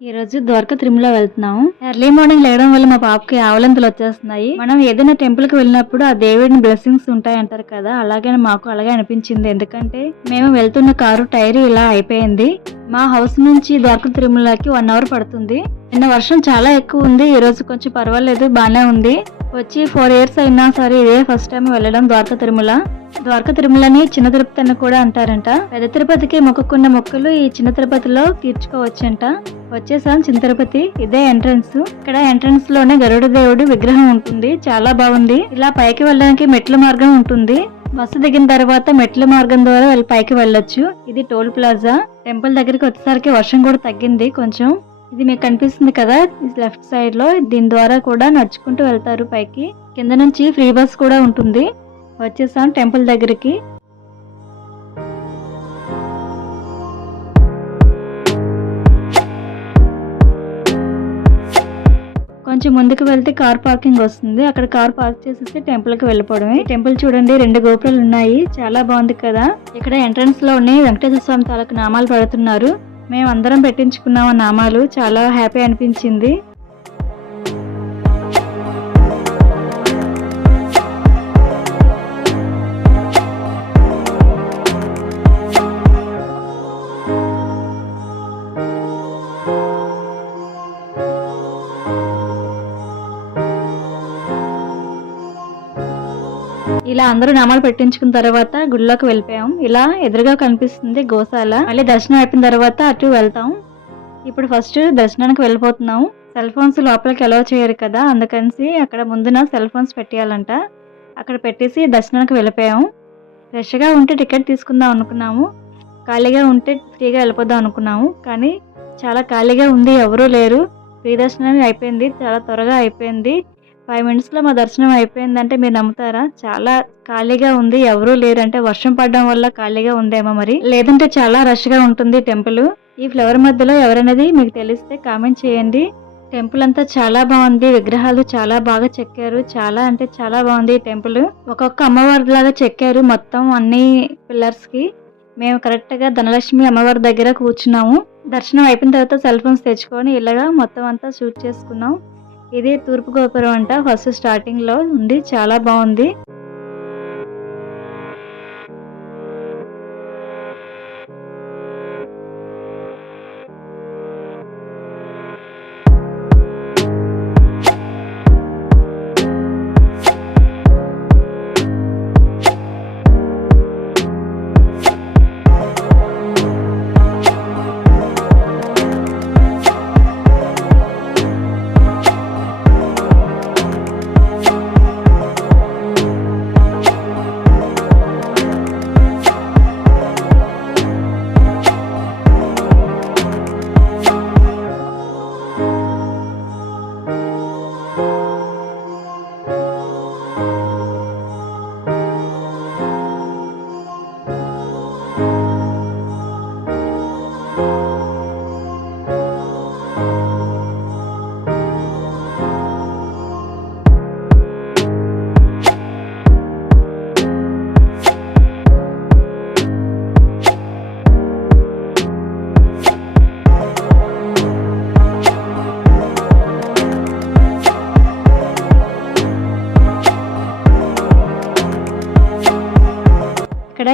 ఈరోజు ద్వారక ద్వారకా తిరుమల వెళ్తున్నాము. Early morning లేవడం వల్ల మా పాపకి ఆవలంతలు వచ్చేస్తున్నాయి. మనం ఏదైనా టెంపుల్కి వెళ్ళినప్పుడు ఆ దేవుడిని బ్లెస్సింగ్స్ ఉంటాయి అంటారు కదా అలాగే మాకు అలాగే అనిపించింది. ఎందుకంటే మేము వెళ్తున్న కారు టైర్ ఇలా అయిపోయింది. మా హౌస్ నుంచి ద్వారకా తిరుమలకి వన్ అవర్ పడుతుంది. నిన్న వర్షం చాలా ఎక్కువ ఉంది. ఈ రోజు కొంచెం పర్వాలేదు బాగానే ఉంది. వచ్చి ఫోర్ ఇయర్స్ అయినా సరే ఇదే ఫస్ట్ టైం వెళ్ళడం ద్వారకా తిరుమల. ద్వారకా తిరుమలని చిన్న తిరుపతి అని కూడా అంటారంట. పెద్ద తిరుపతికి మొక్కుకున్న మొక్కులు ఈ చిన్న తిరుపతిలో తీర్చుకోవచ్చంట. వచ్చేసాం చిన్న తిరుపతి ఇదే ఎంట్రన్స్ ఇక్కడ ఎంట్రన్స్లోనే గరుడ దేవుడు విగ్రహం ఉంటుంది. చాలా బాగుంది. ఇలా పైకి వెళ్ళడానికి మెట్ల మార్గం ఉంటుంది. బస్సు దిగిన తర్వాత మెట్ల మార్గం ద్వారా వెళ్ళి పైకి వెళ్ళొచ్చు. ఇది టోల్ ప్లాజా. టెంపుల్ దగ్గరికి వచ్చేసరికి వర్షం కూడా తగ్గింది కొంచెం. ఇది మీకు కనిపిస్తుంది కదా లెఫ్ట్ సైడ్లో దీని ద్వారా కూడా నడుచుకుంటూ వెళ్తారు పైకి. కింద నుంచి ఫ్రీ బస్ కూడా ఉంటుంది. వచ్చేసాం టెంపుల్ దగ్గరికి. కొంచెం ముందుకు వెళ్తే కార్ పార్కింగ్ వస్తుంది. అక్కడ కార్ పార్క్ చేసేసి టెంపుల్కి వెళ్ళిపోవడమే. టెంపుల్ చూడండి రెండు గోపురాలు ఉన్నాయి. చాలా బాగుంది కదా. ఇక్కడ ఎంట్రన్స్లోనే వెంకటేశ్వర స్వామి తాలూకు నామాలు పడుతున్నారు. మేమందరం పెట్టించుకున్నాము పెట్టించుకున్నాం ఆ నామాలు. చాలా హ్యాపీ అనిపించింది. ఇలా అందరూ నామాలు పెట్టించుకున్న తర్వాత గుడిలోకి వెళ్ళిపోయాం. ఇలా ఎదురుగా కనిపిస్తుంది గోశాల. మళ్ళీ దర్శనం అయిపోయిన తర్వాత అటు వెళ్తాం. ఇప్పుడు ఫస్ట్ దర్శనానికి వెళ్ళిపోతున్నాం. సెల్ ఫోన్స్ లోపలికి అలౌ చేయరు కదా అందుకని అక్కడ ముందున సెల్ ఫోన్స్ పెట్టేయాలంట. అక్కడ పెట్టేసి దర్శనానికి వెళ్ళిపోయాం. ఫ్రెష్గా ఉంటే టికెట్ తీసుకుందాం అనుకున్నాము. ఖాళీగా ఉంటే ఫ్రీగా వెళ్ళిపోదాం అనుకున్నాము. కానీ చాలా ఖాళీగా ఉంది ఎవరూ లేరు. ఫ్రీ దర్శనానికి అయిపోయింది చాలా త్వరగా అయిపోయింది. ఫైవ్ మినిట్స్లో మా దర్శనం అయిపోయిందంటే మీరు నమ్ముతారా? చాలా ఖాళీగా ఉంది ఎవరూ లేరు అంటే వర్షం పడడం వల్ల ఖాళీగా ఉందేమో మరి. లేదంటే చాలా రష్గా ఉంటుంది టెంపుల్. ఈ ఫ్లవర్ మధ్యలో ఎవరనేది మీకు తెలిస్తే కామెంట్ చేయండి. టెంపుల్ అంతా చాలా బాగుంది విగ్రహాలు చాలా బాగా చెక్కారు. చాలా అంటే చాలా బాగుంది ఈ టెంపుల్. ఒక్కొక్క అమ్మవారి లాగా చెక్కారు మొత్తం అన్ని పిల్లర్స్కి మేము కరెక్ట్గా ధనలక్ష్మి అమ్మవారి దగ్గర కూర్చున్నాము. దర్శనం అయిపోయిన తర్వాత సెల్ ఫోన్స్ తెచ్చుకొని ఇలాగా మొత్తం అంతా షూట్ చేసుకున్నాం. ఇది తూర్పు గోపురం అంట. ఫస్ట్ స్టార్టింగ్లో ఉంది. చాలా బాగుంది.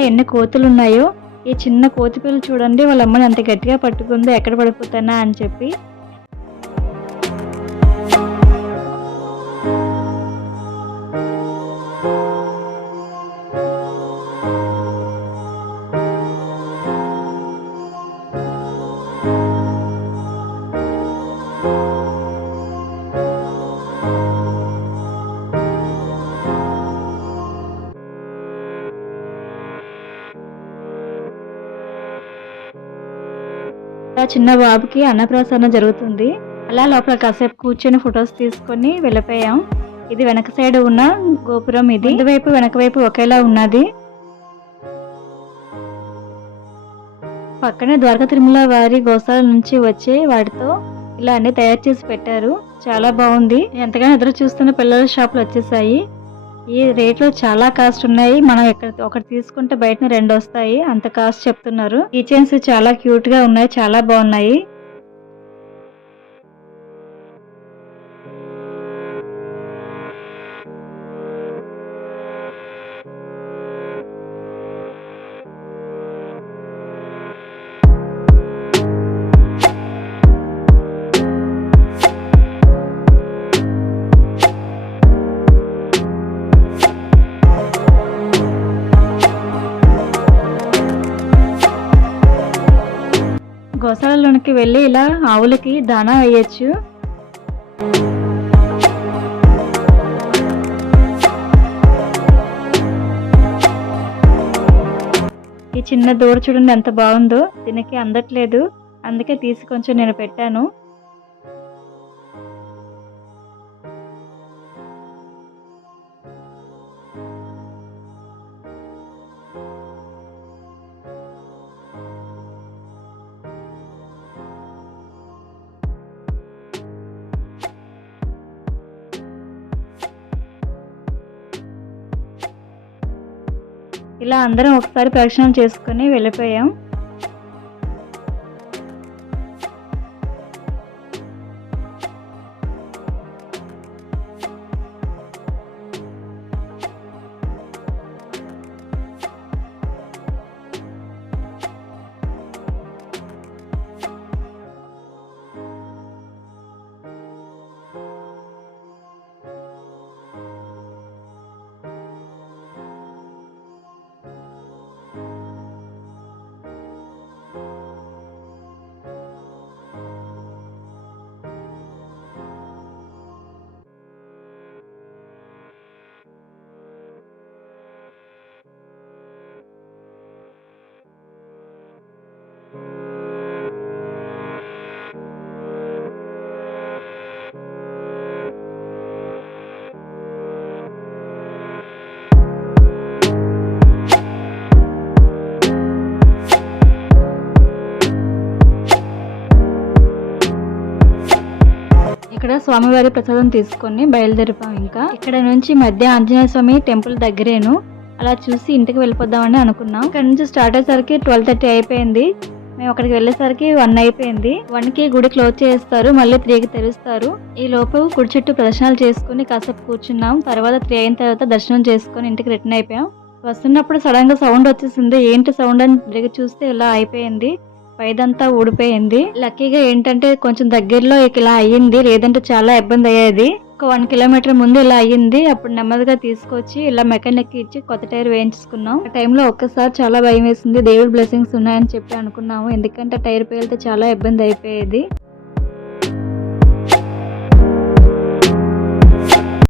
ఎన్ని కోతులు ఉన్నాయో ఈ చిన్న కోతి చూడండి వాళ్ళ అమ్మని అంత గట్టిగా పట్టుకుందో ఎక్కడ పడిపోతానా అని చెప్పి. ఆ చిన్న బాబుకి అన్నప్రాసన జరుగుతుంది. అలా లోపల కాసేపు కూర్చొని ఫొటోస్ తీసుకొని వెళ్ళిపోయాం. ఇది వెనక సైడ్ ఉన్న గోపురం ఇది. ఇటువైపు వైపు వెనక వైపు ఒకేలా ఉన్నది. పక్కనే ద్వారకా తిరుమల వారి గోశాల నుంచి వచ్చే వాటితో ఇలా అన్ని తయారు చేసి పెట్టారు. చాలా బాగుంది. ఎంతగానో ఎదురు చూస్తున్న పిల్లల షాపులు వచ్చేసాయి. ఈ రేట్లో చాలా కాస్ట్ ఉన్నాయి. మనం ఇక్కడ ఒకటి తీసుకుంటే బయట రెండు వస్తాయి. అంత కాస్ట్ చెప్తున్నారు. ఈ చైన్స్ చాలా క్యూట్గా ఉన్నాయి. చాలా బాగున్నాయి. వెళ్ళి ఇలా ఆవులకి దానా వేయచ్చు. ఈ చిన్న దూడ చూడండి ఎంత బాగుందో. దీనికి అందట్లేదు. అందుకే తీసి కొంచెం నేను పెట్టాను. ఇలా అందరం ఒకసారి ప్రదక్షిణం చేసుకుని వెళ్ళిపోయాం. స్వామివారి ప్రసాదం తీసుకొని బయలుదేరిపాం ఇంకా. ఇక్కడ నుంచి మధ్య ఆంజనేయ స్వామి టెంపుల్ దగ్గరేను. అలా చూసి ఇంటికి వెళ్ళిపోదామని అనుకున్నాం. ఇక్కడ నుంచి స్టార్ట్ అయ్యేసరికి ట్వెల్వ్ థర్టీ అయిపోయింది. మేము అక్కడికి వెళ్ళేసరికి వన్ అయిపోయింది. వన్కి గుడి క్లోజ్ చేస్తారు మళ్ళీ త్రీకి తెరుస్తారు. ఈ లోపు గుడి చుట్టూ ప్రదర్శనలు చేసుకుని కాసేపు కూర్చున్నాం. తర్వాత త్రీ అయిన తర్వాత దర్శనం చేసుకుని ఇంటికి రిటర్న్ అయిపోయాం. వస్తున్నప్పుడు సడన్గా సౌండ్ వచ్చేసింది. ఏంటి సౌండ్ అని తిరిగి చూస్తే ఇలా అయిపోయింది. పైదంతా ఊడిపోయింది. లక్కీగా ఏంటంటే కొంచెం దగ్గరలో ఇలా అయ్యింది. లేదంటే చాలా ఇబ్బంది అయ్యేది. ఒక వన్ కిలోమీటర్ ముందు ఇలా అయ్యింది. అప్పుడు నెమ్మదిగా తీసుకొచ్చి ఇలా మెకానిక్ ఇచ్చి కొత్త టైర్ వేయించుకున్నాం. ఆ టైంలో ఒక్కసారి చాలా భయం వేసింది. దేవుడి బ్లెస్సింగ్స్ ఉన్నాయని చెప్పి అనుకున్నాము. ఎందుకంటే టైర్ పేలితే చాలా ఇబ్బంది అయిపోయేది.